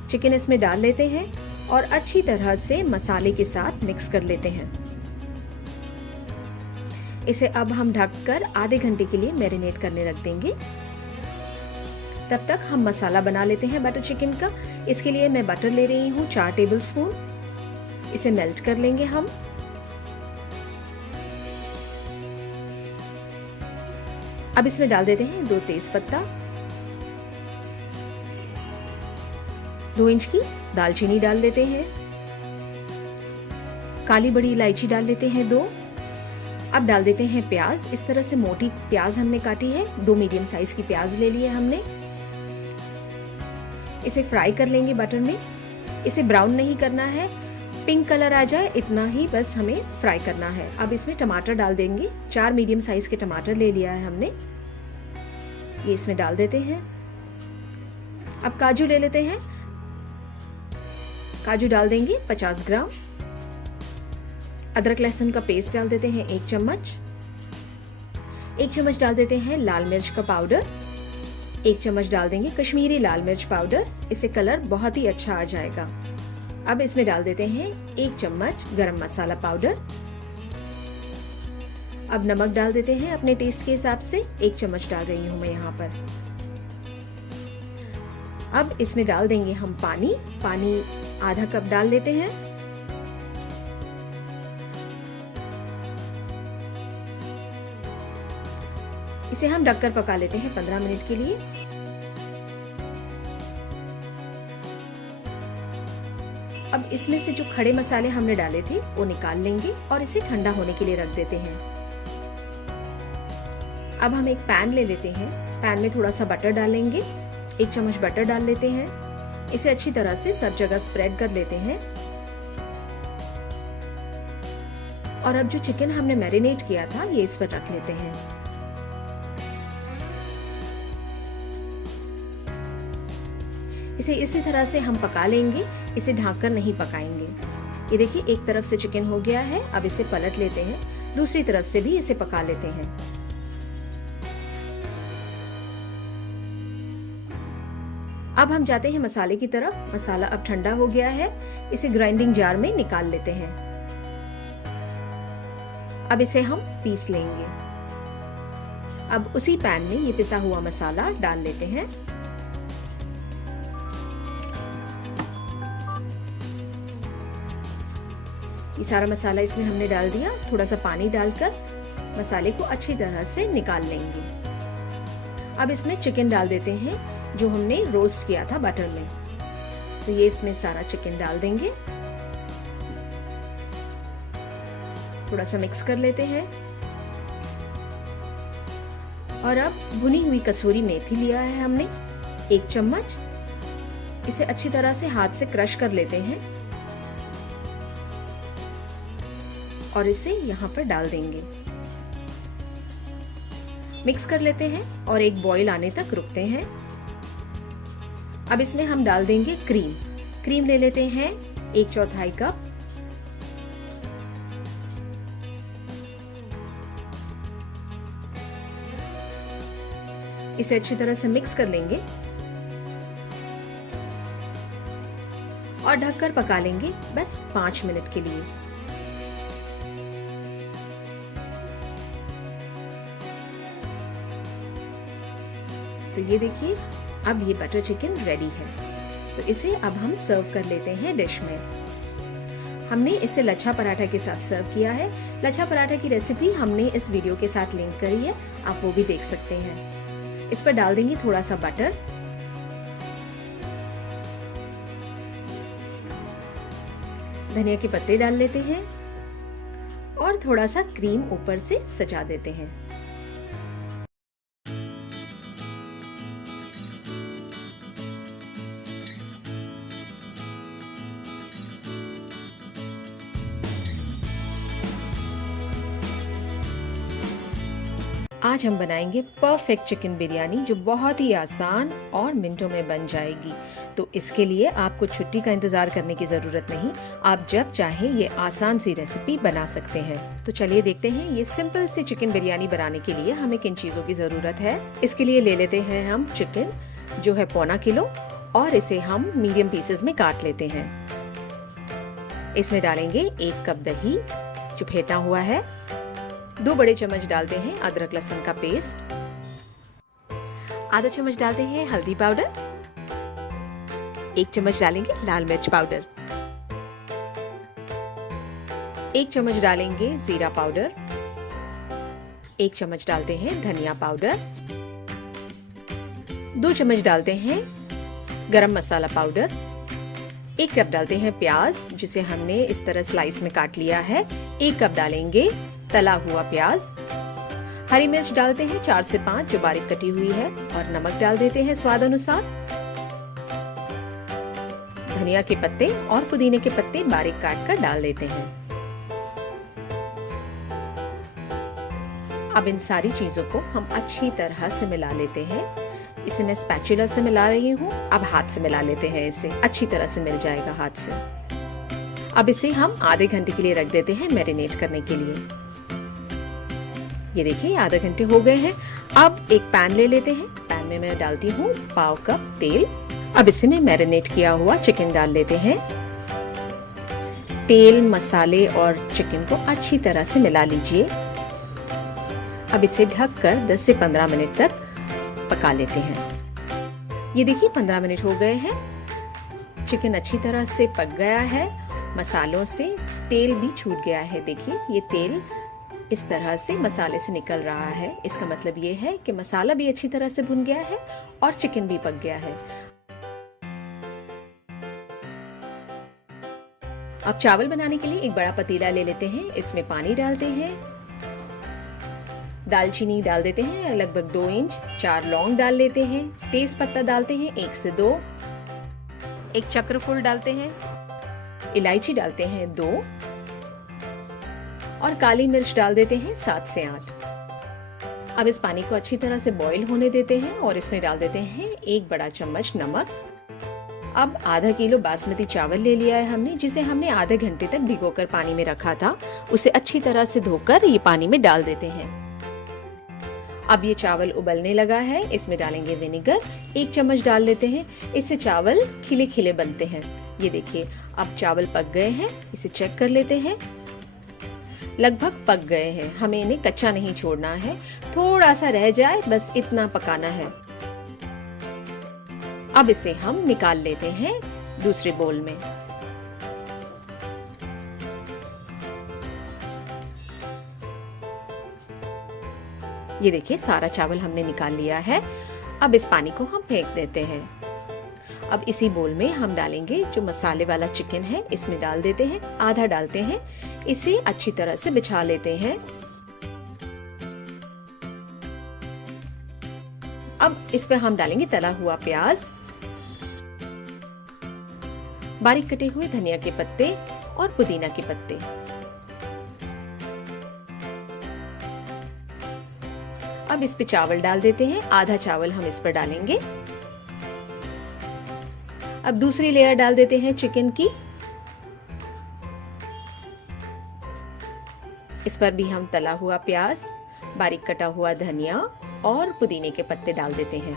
चिकन इसमें डाल लेते हैं और अच्छी तरह से मसाले के साथ मिक्स कर लेते हैं। इसे अब हम ढककर आधे घंटे के लिए मैरिनेट करने रख देंगे। तब तक हम मसाला बना लेते हैं बटर चिकन का। इसके लिए मैं बटर ले रही हूँ 4 टेबलस्पून। इसे मेल्ट कर लेंगे हम। अब इसमें डाल देते हैं 2 तेजपत्ता, 2 इंच की दालचीनी डाल देते हैं। काली बड़ी इलायची डाल लेते हैं 2। अब डाल देते हैं प्याज। इस तरह से मोटी प्याज हमने काटी है। 2 मीडियम साइज की प्याज ले ली है हमने। इसे फ्राई कर लेंगे बटर में। इसे ब्राउन नहीं करना है, पिंक कलर आ जाए इतना ही बस हमें फ्राई करना है। अब इसमें टमाटर डाल देंगे। 4 मीडियम साइज के टमाटर ले लिया है हमने, ये इसमें डाल देते हैं। अब काजू ले लेते हैं। काजू डाल देंगे 50 ग्राम। अदरक लहसुन का पेस्ट डाल देते हैं 1 चम्मच। 1 चम्मच डाल देते हैं लाल मिर्च का पाउडर। 1 चम्मच डाल देंगे कश्मीरी लाल मिर्च पाउडर, इससे कलर बहुत ही अच्छा आ जाएगा। अब इसमें डाल देते हैं 1 चम्मच गरम मसाला पाउडर। अब नमक डाल देते हैं अपने टेस्ट के हिसाब से। 1 चम्मच डाल रही हूं मैं यहाँ पर। अब इसमें डाल देंगे हम पानी। पानी आधा कप डाल लेते हैं। इसे हम ढककर पका लेते हैं 15 मिनट के लिए। अब इसमें से जो खड़े मसाले हमने डाले थे वो निकाल लेंगे और इसे ठंडा होने के लिए रख देते हैं। अब हम एक पैन ले लेते हैं। पैन में थोड़ा सा बटर डालेंगे। 1 चम्मच बटर डाल लेते हैं। इसे अच्छी तरह से सब जगह स्प्रेड कर लेते हैं। और अब जो चिकन हमने मैरिनेट किया था ये इस पर रख लेते हैं। इसे इसी तरह से हम पका लेंगे। इसे ढककर नहीं पकाएंगे। ये देखिए एक तरफ से चिकन हो गया है। अब इसे पलट लेते हैं, दूसरी तरफ से भी इसे पका लेते हैं। अब हम जाते हैं मसाले की तरफ। मसाला अब ठंडा हो गया है। इसे ग्राइंडिंग जार में निकाल लेते हैं। अब इसे हम पीस लेंगे। अब उसी पैन में ये पिसा हुआ मसाला डाल लेते हैं। ये सारा मसाला इसमें हमने डाल दिया। थोड़ा सा पानी डालकर मसाले को अच्छी तरह से निकाल लेंगे। अब इसमें चिकन डाल देते हैं जो हमने रोस्ट किया था बटर में। तो ये इसमें सारा चिकन डाल देंगे। थोड़ा सा मिक्स कर लेते हैं। और अब भुनी हुई कसूरी मेथी लिया है हमने 1 चम्मच। इसे अच्छी तरह से हाथ से क्रश कर लेते हैं और इसे यहाँ पर डाल देंगे। मिक्स कर लेते हैं और एक बॉईल आने तक रुकते हैं। अब इसमें हम डाल देंगे क्रीम। क्रीम ले लेते हैं 1/4 कप। इसे अच्छी तरह से मिक्स कर लेंगे और ढककर पका लेंगे बस 5 मिनट के लिए। तो ये देखिए, अब ये बटर चिकन रेडी है। तो इसे अब हम सर्व कर लेते हैं डिश में। हमने इसे लच्छा पराठा के साथ सर्व किया है। लच्छा पराठा की रेसिपी हमने इस वीडियो के साथ लिंक करी है, आप वो भी देख सकते हैं। इस पर डाल देंगे थोड़ा सा बटर, धनिया के पत्ते डाल लेते हैं और थोड़ा सा क्रीम ऊपर से सजा देते हैं। आज हम बनाएंगे परफेक्ट चिकन बिरयानी जो बहुत ही आसान और मिनटों में बन जाएगी। तो इसके लिए आपको छुट्टी का इंतज़ार करने की ज़रूरत नहीं, आप जब चाहें ये आसान सी रेसिपी बना सकते हैं। तो चलिए देखते हैं ये सिंपल सी चिकन बिरयानी बनाने के लिए हमें किन चीज़ों की ज़रूरत है। इसके लिए ले लेते हैं हम चिकन जो है 1.25 किलो और इसे हम मीडियम पीसेस में काट लेते हैं। इसमें डालेंगे 1 कप दही जो फेंटा हुआ है, 2 बड़े चम्मच डालते हैं अदरक लहसुन का पेस्ट, आधा चम्मच डालते हैं हल्दी पाउडर, 1 चम्मच डालेंगे लाल मिर्च पाउडर, 1 चम्मच डालेंगे जीरा पाउडर, 1 चम्मच डालते हैं धनिया पाउडर, 2 चम्मच डालते हैं गरम मसाला पाउडर, 1 कप डालते हैं प्याज जिसे हमने इस तरह स्लाइस में काट लिया है, 1 कप डालेंगे तला हुआ प्याज, हरी मिर्च डालते हैं 4 से 5 जो बारीक कटी हुई है और नमक डाल देते हैं स्वाद अनुसार, धनिया के पत्ते और पुदीने के पत्ते बारीक काट कर डाल देते हैं। अब इन सारी चीजों को हम अच्छी तरह से मिला लेते हैं। इसे मैं स्पैचुला से मिला रही हूँ, अब हाथ से मिला लेते हैं, इसे अच्छी तरह से मिल जाएगा हाथ से। अब इसे हम आधे घंटे के लिए रख देते हैं मैरिनेट करने के लिए। ये देखिए आधे घंटे हो गए हैं। अब एक पैन ले लेते हैं, पैन में मैं डालती हूँ 1/2 कप तेल। अब इसे में मैरिनेट किया हुआ चिकन डाल लेते हैं। तेल, मसाले और चिकन को अच्छी तरह से मिला लीजिए। अब इसे ढककर 10 से 15 मिनट तक पका लेते हैं। ये देखिए 15 मिनट हो गए हैं, चिकन अच्छी तरह से पक गया है, मसालों से तेल भी छूट गया है। देखिए ये तेल इस तरह से मसाले से निकल रहा है, इसका मतलब ये है कि मसाला भी अच्छी तरह से भुन गया है और चिकन भी पक गया है। अब चावल बनाने के लिए एक बड़ा पतीला ले लेते हैं, इसमें पानी डालते हैं, दालचीनी डाल देते हैं लगभग 2 इंच, 4 लौंग डाल लेते हैं, तेज पत्ता डालते हैं 1 से 2, एक चक्रफूल डालते हैं, इलायची डालते हैं 2 और काली मिर्च डाल देते हैं 7 से 8। अब इस पानी को अच्छी तरह से बॉईल होने देते हैं और इसमें डाल देते हैं 1 बड़ा चम्मच नमक। अब आधा किलो बासमती चावल ले लिया है हमने, जिसे हमने आधे घंटे तक भिगोकर पानी में रखा था, उसे अच्छी तरह से धोकर ये पानी में डाल देते हैं। अब ये चावल उबलने लगा है, इसमें डालेंगे विनेगर, 1 चम्मच डाल लेते हैं, इससे चावल खिले खिले बनते हैं। ये देखिए अब चावल पक गए हैं, इसे चेक कर लेते हैं, लगभग पक गए हैं। हमें इन्हें कच्चा नहीं छोड़ना है, थोड़ा सा रह जाए बस इतना पकाना है। अब इसे हम निकाल लेते हैं दूसरे बोल में। ये देखिए सारा चावल हमने निकाल लिया है। अब इस पानी को हम फेंक देते हैं। अब इसी बोल में हम डालेंगे जो मसाले वाला चिकन है, इसमें डाल देते हैं, आधा डालते हैं, इसे अच्छी तरह से बिछा लेते हैं। अब इस पे हम डालेंगे तला हुआ प्याज, बारीक कटे हुए धनिया के पत्ते और पुदीना के पत्ते। अब इस पे चावल डाल देते हैं, आधा चावल हम इस पर डालेंगे। अब दूसरी लेयर डाल देते हैं चिकन की, इस पर भी हम तला हुआ प्याज, बारीक कटा हुआ धनिया और पुदीने के पत्ते डाल देते हैं।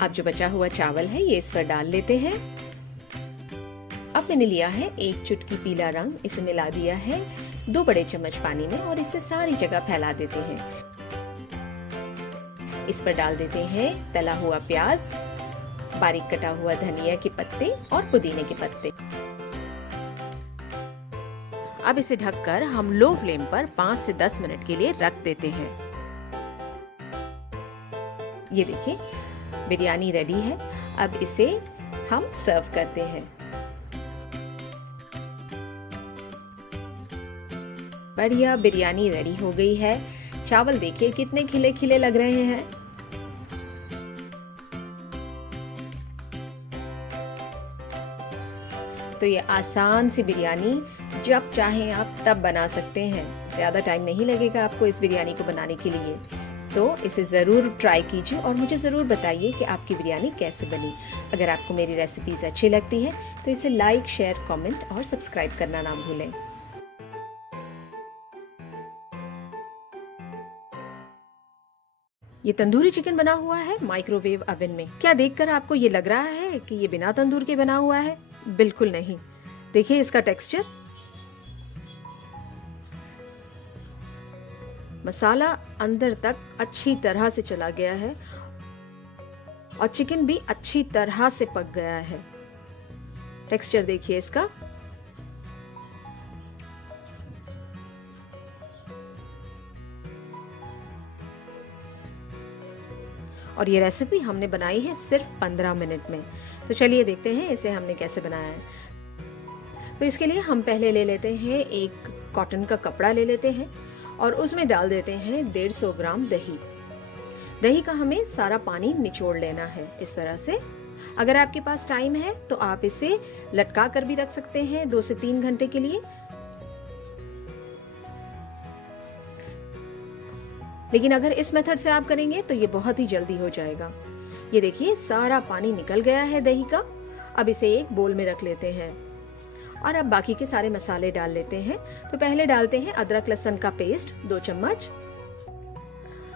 अब जो बचा हुआ चावल है ये इस पर डाल लेते हैं। अब मैंने लिया है 1 चुटकी पीला रंग, इसे मिला दिया है 2 बड़े चम्मच पानी में और इसे सारी जगह फैला देते हैं। इस पर डाल देते हैं तला हुआ प्याज, बारीक कटा हुआ धनिया के पत्ते और पुदीने के पत्ते। अब इसे ढककर हम लो फ्लेम पर 5 से 10 मिनट के लिए रख देते हैं। ये देखिए बिरयानी रेडी है। अब इसे हम सर्व करते हैं। बढ़िया बिरयानी रेडी हो गई है। चावल देखिए कितने खिले खिले लग रहे हैं। तो ये आसान सी बिरयानी जब चाहें आप तब बना सकते हैं। ज़्यादा टाइम नहीं लगेगा आपको इस बिरयानी को बनाने के लिए। तो इसे ज़रूर ट्राई कीजिए और मुझे ज़रूर बताइए कि आपकी बिरयानी कैसे बनी। अगर आपको मेरी रेसिपीज़ अच्छी लगती है तो इसे लाइक, शेयर, कमेंट और सब्सक्राइब करना ना भूलें। ये तंदूरी चिकन बना हुआ है माइक्रोवेव ओवन में। क्या देखकर आपको ये लग रहा है कि ये बिना तंदूर के बना हुआ है? बिल्कुल नहीं। देखिए इसका टेक्सचर, मसाला अंदर तक अच्छी तरह से चला गया है और चिकन भी अच्छी तरह से पक गया है। टेक्सचर देखिए इसका। और ये रेसिपी हमने बनाई है सिर्फ 15 मिनट में। तो चलिए देखते हैं इसे हमने कैसे बनाया है। तो इसके लिए हम पहले ले लेते हैं एक कॉटन का कपड़ा ले लेते हैं और उसमें डाल देते हैं 150 ग्राम दही। दही का हमें सारा पानी निचोड़ लेना है इस तरह से। अगर आपके पास टाइम है तो आप इसे लटका कर भी रख सकते हैं 2 से 3 घंटे के लिए। लेकिन अगर इस मेथड से आप करेंगे तो ये बहुत ही जल्दी हो जाएगा। ये देखिए सारा पानी निकल गया है दही का। अब इसे एक बोल में रख लेते हैं और अब बाकी के सारे मसाले डाल लेते हैं। तो पहले डालते हैं अदरक लहसुन का पेस्ट 2 चम्मच,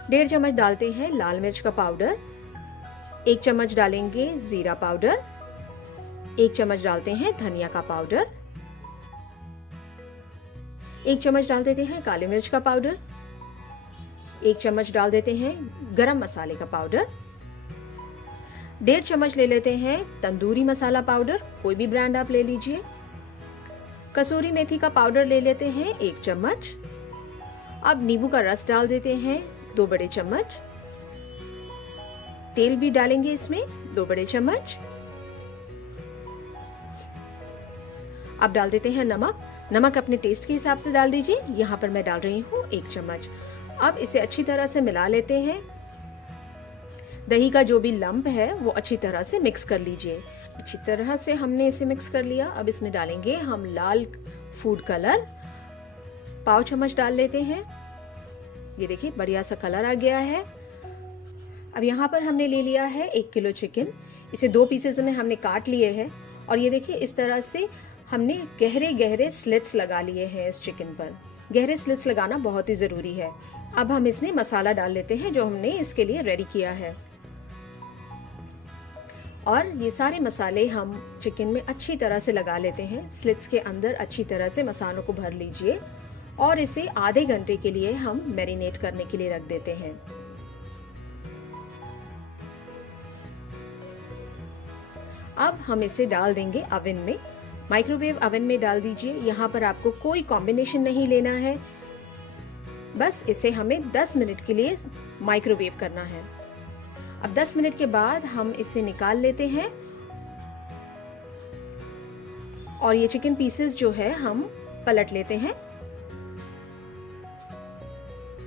1.5 चम्मच डालते हैं लाल मिर्च का पाउडर, 1 चम्मच डालेंगे जीरा पाउडर, 1 चम्मच डालते हैं धनिया का पाउडर, 1 चम्मच डाल देते हैं काली मिर्च का पाउडर, 1 चम्मच डाल देते हैं गरम मसाले का पाउडर, 1.5 चम्मच ले लेते हैं तंदूरी मसाला पाउडर, कोई भी ब्रांड आप ले लीजिए। कसूरी मेथी का पाउडर ले लेते हैं 1 चम्मच। अब नींबू का रस डाल देते हैं 2 बड़े चम्मच। तेल भी डालेंगे इसमें 2 बड़े चम्मच। अब डाल देते हैं नमक। नमक अपने टेस्ट के हिसाब से डाल दीजिए। यहाँ पर मैं डाल रही हूँ 1 चम्मच। अब इसे अच्छी तरह से मिला लेते हैं। दही का जो भी लंप है वो अच्छी तरह से मिक्स कर लीजिए। अच्छी तरह से हमने इसे मिक्स कर लिया। अब इसमें डालेंगे हम लाल फूड कलर, पाव चम्मच डाल लेते हैं। ये देखिए बढ़िया सा कलर आ गया है। अब यहाँ पर हमने ले लिया है 1 किलो चिकन। इसे 2 पीसेस में हमने काट लिए हैं और ये देखिए इस तरह से हमने गहरे गहरे स्लिट्स लगा लिए हैं इस चिकन पर। गहरे स्लिट्स लगाना बहुत ही ज़रूरी है। अब हम इसमें मसाला डाल लेते हैं जो हमने इसके लिए रेडी किया है और ये सारे मसाले हम चिकन में अच्छी तरह से लगा लेते हैं। स्लिट्स के अंदर अच्छी तरह से मसालों को भर लीजिए और इसे आधे घंटे के लिए हम मैरिनेट करने के लिए रख देते हैं। अब हम इसे डाल देंगे ओवन में। माइक्रोवेव ओवन में डाल दीजिए। यहाँ पर आपको कोई कॉम्बिनेशन नहीं लेना है, बस इसे हमें 10 मिनट के लिए माइक्रोवेव करना है। अब 10 मिनट के बाद हम इसे निकाल लेते हैं और ये चिकन पीसेस जो है हम पलट लेते हैं।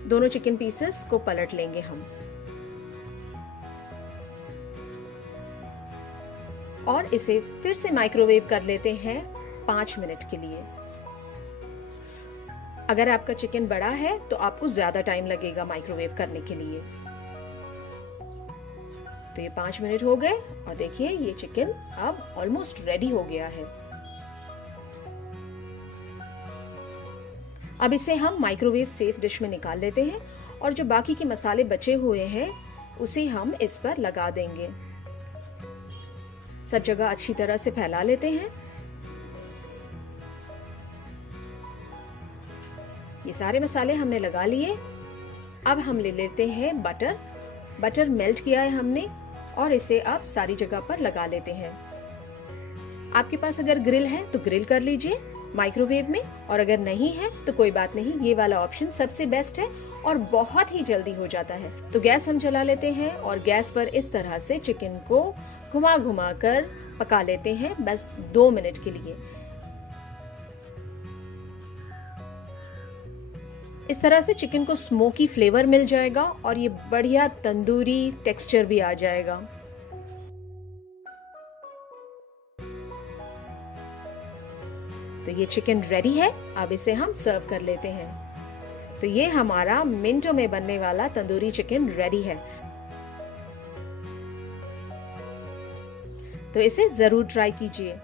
दोनों चिकन पीसेस को पलट लेंगे हम और इसे फिर से माइक्रोवेव कर लेते हैं 5 मिनट के लिए। अगर आपका चिकन बड़ा है तो आपको ज्यादा टाइम लगेगा माइक्रोवेव करने के लिए। तो ये 5 मिनट हो गए और देखिए ये चिकन अब ऑलमोस्ट रेडी हो गया है। अब इसे हम माइक्रोवेव सेफ डिश में निकाल लेते हैं और जो बाकी के मसाले बचे हुए हैं उसे हम इस पर लगा देंगे। सब जगह अच्छी तरह से फैला लेते हैं। ये सारे मसाले हमने लगा लिए। अब हम ले लेते हैं बटर मेल्ट किया है हमने और इसे अब सारी जगह पर लगा लेते हैं। आपके पास अगर ग्रिल है तो ग्रिल कर लीजिए माइक्रोवेव में, और अगर नहीं है तो कोई बात नहीं, ये वाला ऑप्शन सबसे बेस्ट है और बहुत ही जल्दी हो जाता है। तो गैस हम जला लेते हैं और गैस पर इस तरह से चिकन को घुमा घुमा कर पका लेते हैं बस 2 मिनट के लिए। इस तरह से चिकन को स्मोकी फ्लेवर मिल जाएगा और ये बढ़िया तंदूरी टेक्सचर भी आ जाएगा। तो ये चिकन रेडी है। अब इसे हम सर्व कर लेते हैं। तो ये हमारा मिनटों में बनने वाला तंदूरी चिकन रेडी है। तो इसे जरूर ट्राई कीजिए।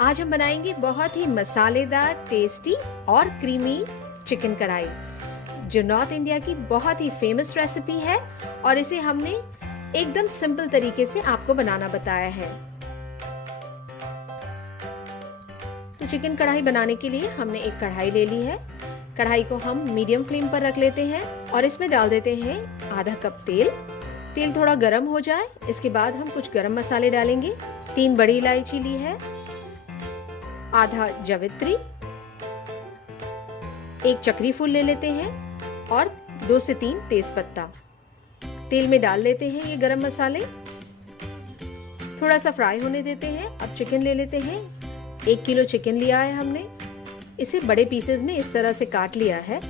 आज हम बनाएंगे बहुत ही मसालेदार, टेस्टी और क्रीमी चिकन कढ़ाई, जो नॉर्थ इंडिया की बहुत ही फेमस रेसिपी है और इसे हमने एकदम सिंपल तरीके से आपको बनाना बताया है। तो चिकन कढ़ाई बनाने के लिए हमने एक कढ़ाई ले ली है। कढ़ाई को हम मीडियम फ्लेम पर रख लेते हैं और इसमें डाल देते हैं आधा कप तेल। तेल थोड़ा गर्म हो जाए, इसके बाद हम कुछ गरम मसाले डालेंगे। 3 बड़ी इलायची ली है, आधा जवित्री, 1 चक्री फूल ले लेते हैं और 2 से 3 तेजपत्ता। तेल में डाल लेते हैं ये गरम मसाले, थोड़ा सा फ्राई होने देते हैं। अब चिकन ले लेते हैं। 1 किलो चिकन लिया है हमने, इसे बड़े पीसेस में इस तरह से काट लिया है।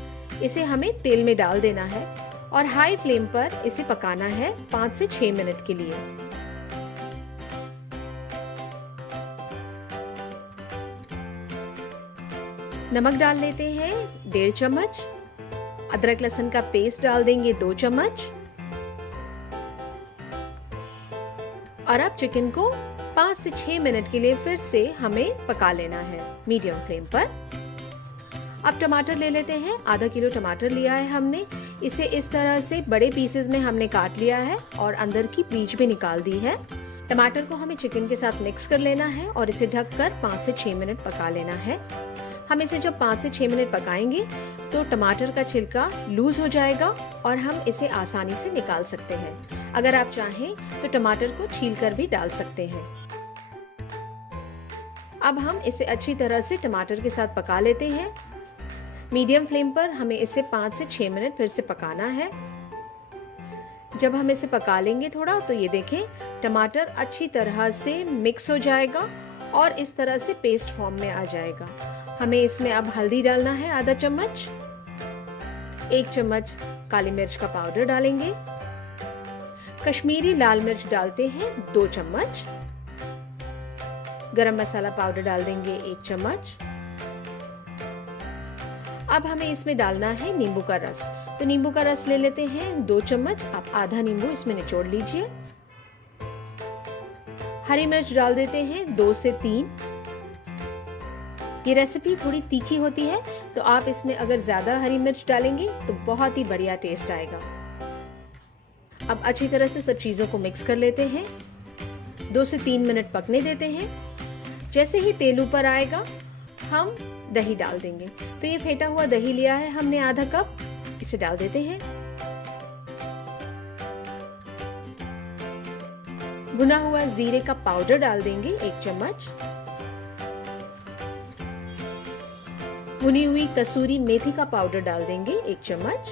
इसे हमें तेल में डाल देना है और हाई फ्लेम पर इसे पकाना है 5 से 6 मिनट के लिए। नमक डाल लेते हैं 1.5 चम्मच। अदरक लहसुन का पेस्ट डाल देंगे 2 चम्मच। और अब चिकन को 5 से 6 मिनट के लिए फिर से हमें पका लेना है मीडियम फ्लेम पर। अब टमाटर ले लेते हैं। आधा किलो टमाटर लिया है हमने, इसे इस तरह से बड़े पीसेस में हमने काट लिया है और अंदर की बीज भी निकाल दी है। टमाटर को हमें चिकन के साथ मिक्स कर लेना है और इसे ढककर 5 से 6 मिनट पका लेना है। हम इसे जब 5 से 6 मिनट पकाएंगे तो टमाटर का छिलका लूज हो जाएगा और हम इसे आसानी से निकाल सकते हैं। अगर आप चाहें तो टमाटर को छीलकर भी डाल सकते हैं। अब हम इसे अच्छी तरह से टमाटर के साथ पका लेते हैं। मीडियम फ्लेम पर हमें इसे 5 से 6 मिनट फिर से पकाना है। जब हम इसे पका लेंगे थोड़ा, तो ये देखें टमाटर अच्छी तरह से मिक्स हो जाएगा और इस तरह से पेस्ट फॉर्म में आ जाएगा। हमें इसमें अब हल्दी डालना है आधा चम्मच, 1 चम्मच काली मिर्च का पाउडर डालेंगे, कश्मीरी लाल मिर्च डालते हैं 2 चम्मच, गरम मसाला पाउडर डाल देंगे 1 चम्मच। अब हमें इसमें डालना है नींबू का रस। तो नींबू का रस ले लेते हैं 2 चम्मच। आप आधा नींबू इसमें निचोड़ लीजिए। हरी मिर्च डाल देते हैं 2 से 3। ये रेसिपी थोड़ी तीखी होती है, तो आप इसमें अगर ज्यादा हरी मिर्च डालेंगे तो बहुत ही बढ़िया टेस्ट आएगा। अब अच्छी तरह से सब चीजों को मिक्स कर लेते हैं। 2 से 3 मिनट पकने देते हैं। जैसे ही तेल ऊपर आएगा हम दही डाल देंगे। तो ये फेंटा हुआ दही लिया है हमने आधा कप, इसे डाल देते हैं। भुना हुआ जीरे का पाउडर डाल देंगे 1 चम्मच। भुनी हुई कसूरी मेथी का पाउडर डाल देंगे 1 चम्मच।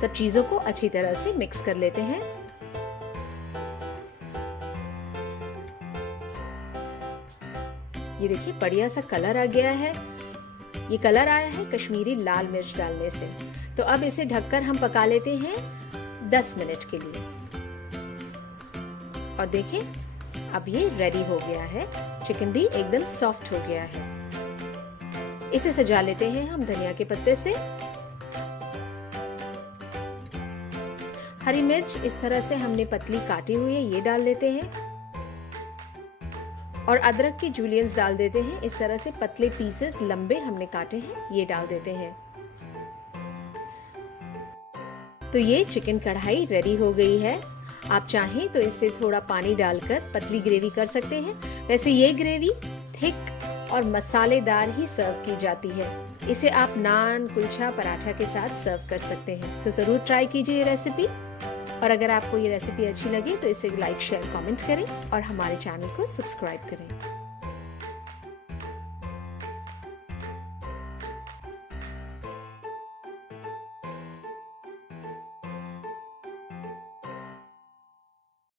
सब चीजों को अच्छी तरह से मिक्स कर लेते हैं। ये देखिए बढ़िया सा कलर आ गया है। ये कलर आया है कश्मीरी लाल मिर्च डालने से। तो अब इसे ढककर हम पका लेते हैं 10 मिनट के लिए। और देखिए अब ये रेडी हो गया है। चिकन भी एकदम सॉफ्ट हो गया है। इसे सजा लेते हैं हम धनिया के पत्ते से। हरी मिर्च इस तरह से हमने पतली काटी हुई है, ये डाल देते हैं। और अदरक के जूलियंस डाल देते हैं। इस तरह से पतले पीसेस लंबे हमने काटे हैं, ये डाल देते हैं। तो ये चिकन कढ़ाई रेडी हो गई है। आप चाहें तो इससे थोड़ा पानी डालकर पतली ग्रेवी कर सकते हैं। वैसे ये ग्रेवी थिक और मसालेदार ही सर्व की जाती है। इसे आप नान, कुलचा, पराठा के साथ सर्व कर सकते हैं। तो ज़रूर ट्राई कीजिए ये रेसिपी। और अगर आपको ये रेसिपी अच्छी लगी तो इसे लाइक, शेयर, कमेंट करें और हमारे चैनल को सब्सक्राइब करें।